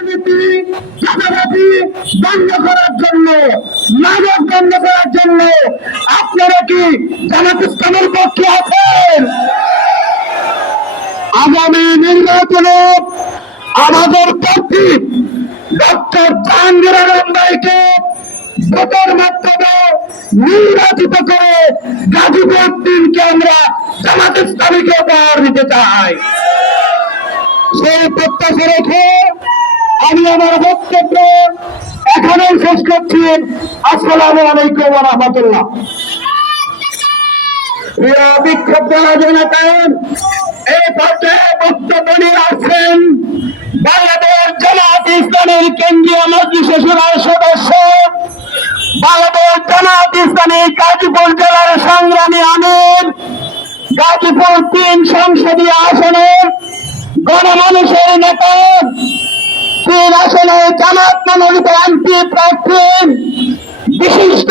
চাঁদাবাজি বন্ধ করার জন্য, মাদক বন্ধ করার জন্য আপনারা কি জামাত ইসলামের পক্ষে আছেন? আগামী নির্বাচনে আমাদের প্রার্থী ডক্টর জাহাঙ্গীর আলম ভাইকে ভোটের মাধ্যমে নির্বাচিত করে গাজীপুর দিনকে আমরা জামাত ইসলামীকে উপহার দিতে চাই। সেই প্রত্যাশা রেখে আমি আমার বক্তব্য এখানেই শেষ করছি। আসসালামু আলাইকুম ওয়া রাহমাতুল্লাহ। প্রিয় বিক্ষোভ জনতার এই পর্যায়ে বক্তব্য নিয়ে আসছেন বাংলাদেশ জামাত ইসলামীর কেন্দ্রীয় মজলিসের শুরার সদস্য, বাংলাদেশ জামাত ইসলামী গাজীপুর জেলার সংগ্রামী আমির, গাজীপুর ৩ সংসদীয় আসনের গণমানুষের নেতা, ৩ আসনে জামাত মনোনীত এমপি প্রার্থী, বিশিষ্ট